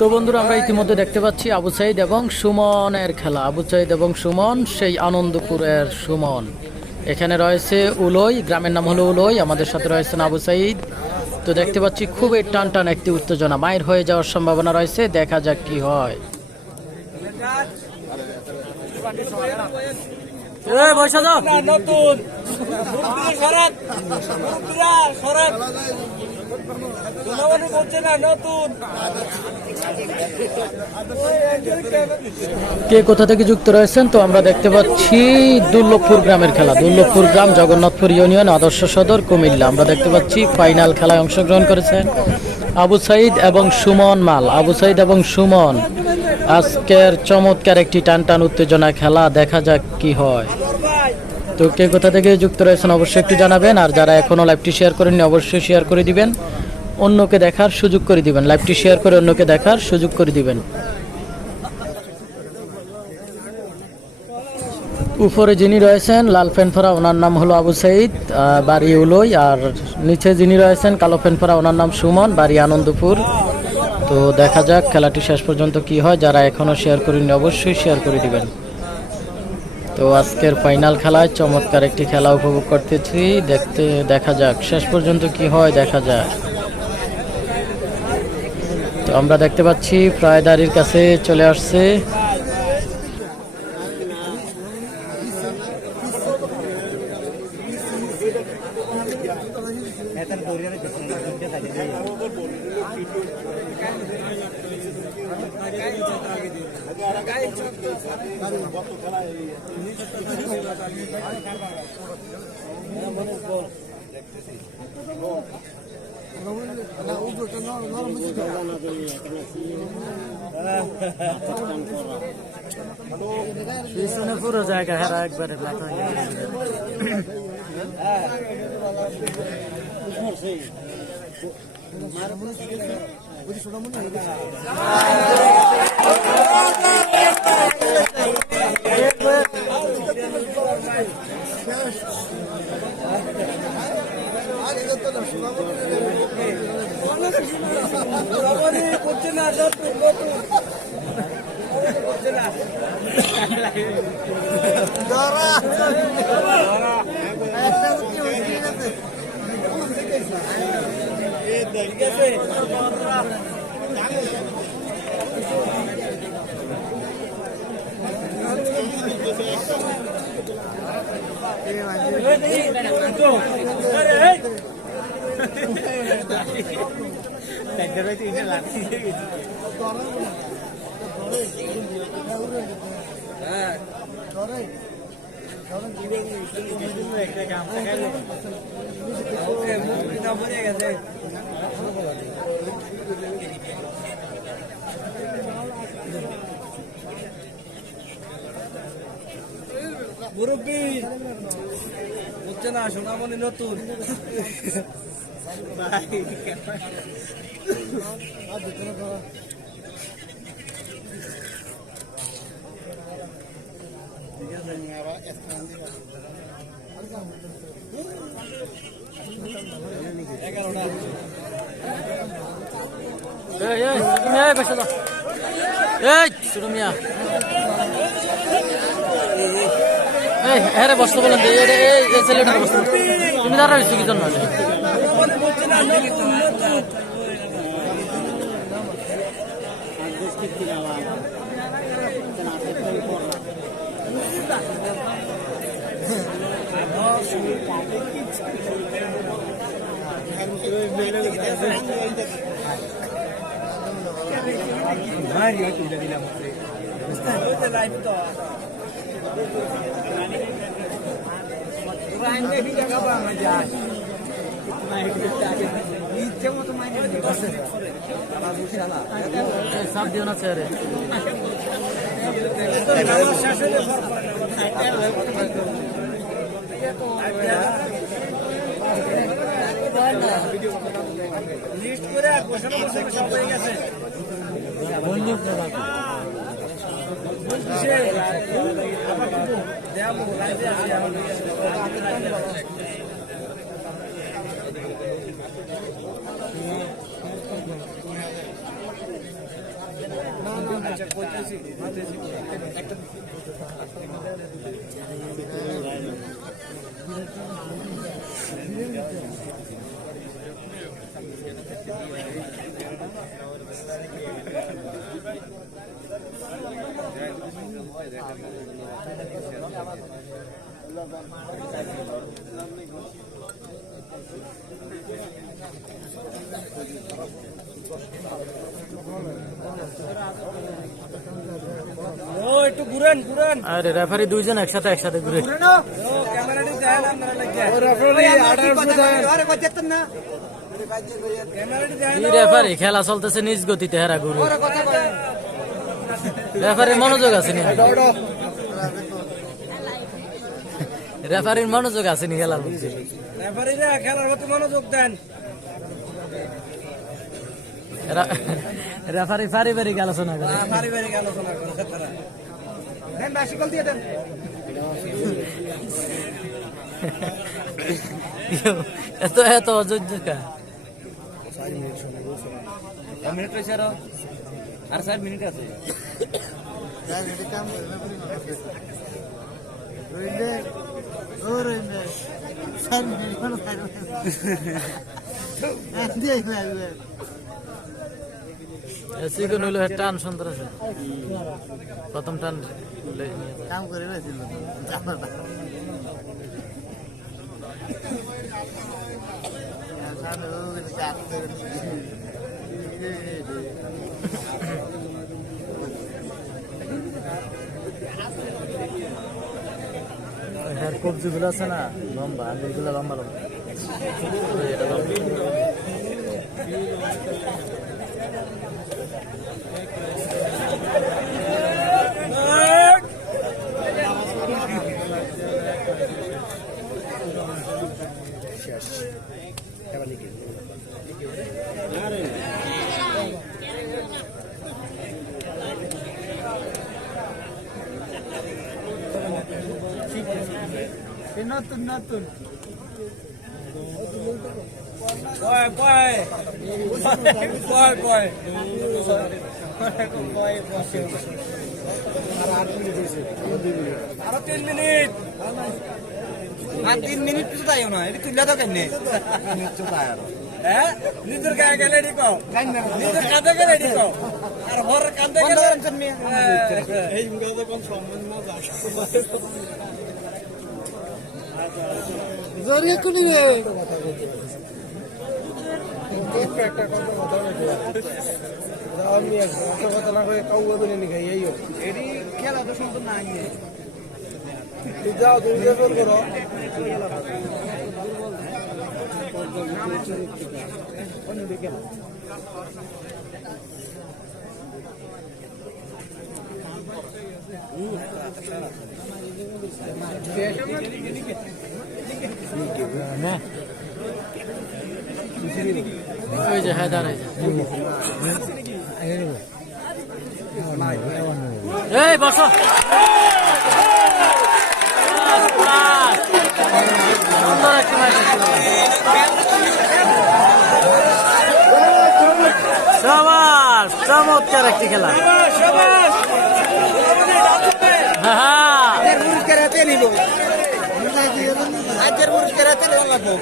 তো বন্ধুরা, আমরা ইতিমধ্যে দেখতে পাচ্ছি আবু সাইদ এবং সুমনের খেলা। আবু সাইদ এবং সুমন, সেই আনন্দপুরের সুমন। এখানে রয়েছে উলই, গ্রামের নাম হলো উলই। আমাদের সাথে রয়েছেন আবু সাইদ। তো দেখতে পাচ্ছি খুবই টান টান একটি উত্তেজনা, মায়ের হয়ে যাওয়ার সম্ভাবনা রয়েছে। দেখা যাক কি হয়। কে কোথা থেকে যুক্ত রয়েছেন? তো আমরা দেখতে পাচ্ছি দুর্লভপুর গ্রামের খেলা। দুর্লভপুর গ্রাম, জগন্নাথপুর ইউনিয়ন, আদর্শ সদর, কুমিল্লা। আমরা দেখতে পাচ্ছি ফাইনাল খেলায় অংশগ্রহণ করেছেন আবু সাইদ এবং সুমন মাল। আবু সাইদ এবং সুমন, আজকের চমৎকার একটি টান টান উত্তেজনা খেলা। দেখা যাক কি হয়। তো কে কোথা থেকে যুক্ত রয়েছেন অবশ্যই একটু জানাবেন। আর যারা এখনো লাইভটি শেয়ার করেননি অবশ্যই শেয়ার করে দিবেন, অন্যকে দেখার সুযোগ করে দিবেন। লাইভটি শেয়ার করে অন্যকে দেখার সুযোগ করে দিবেন। উপরে যিনি রয়েছেন লাল প্যান্ট পরা, ওনার নাম হলো আবু সাইদ, বাড়ি উলই। আর নিচে যিনি রয়েছেন কালো প্যান্ট পরা, ওনার নাম সুমন, বাড়ি আনন্দপুর। তো দেখা যাক খেলাটি শেষ পর্যন্ত কি হয়। যারা এখনো শেয়ার করেননি অবশ্যই শেয়ার করে দিবেন। তো আজকের ফাইনাল খেলায় চমৎকার একটি খেলা উপভোগ করতেছি। দেখা যাক শেষ পর্যন্ত কি হয়, দেখা যাক। তো আমরা দেখতে পাচ্ছি প্রায় দাঁড়ির কাছে চলে আসছে। পুরো জায়গা হারা একবারে মুরব্বী হচ্ছে না, সোনামণি নতুন বসতে বলেন ছেলেটার বসতে তুমি দাঁড়া হয়েছো কি জন্য? সাপ দিও না চেয়ারে। লিস্ট করে বসানো বসানো সব হয়ে গেছে। ও একটু ঘুরেন ঘুরেন। আরে রেফারি দুইজন একসাথে ঘুরে। ও ক্যামেরাটি দেন আপনারা লাগিয়া। ও রেফারি 18 দেন। আরে বাজেতেন না। ক্যামেরাটি দেন। এই রেফারি খেলা চলতেছে নিজ গতিতে হেরা ঘুরে। ওরে কথা কয়। রেফারির মনোযোগ আছে নি? রেফারির মনোযোগ আছে নি খেলার মধ্যে? রেফারিরা খেলার প্রতি মনোযোগ দেন। রেফারি পারিবারিক আলোচনা করে। পারিবারিক আলোচনা করে তারা। দেন বাসিকল দিয়ে দেন। এত অযোগ্য কা? 4 মিনিট হইছে আর 4 মিনিট আছে। চিকন হইলো টান সুন্দর আছে, প্রথম টান কাম করে রয়েছিল কবজি গুলো আছে না লম্বা, আঙুলগুলো লম্বা লম্বা। এটা লম্বা। নতুন নতুন Boy, boy. Boy, boy. আরো 3 মিনিট। আর 3 মিনিট তো তাইও না, এটা তুইলা তো কেনে? হ্যাঁ? নিজের গায়ে গেলে রেডি নিজের কাঁধে গেলে রেডি আর হর কাঁধে গেলে এই মুখে কোন সম্মান না জরিয়া কোনি রে একটা কথা আমি একটা কথা না কয়ে কাউ বলে নি খাই এই এডি খেলা তো সম্পূর্ণ নাই যাও তুমি বের করো ওই যে হ্যাঁ দাঁড়াই এই বসো সুন্দর একটি ম্যাচ। সবাস চমৎকার একটি খেলা। আজের পুরস্কার হাতে নিব আজের পুরস্কার হাতে লাগবো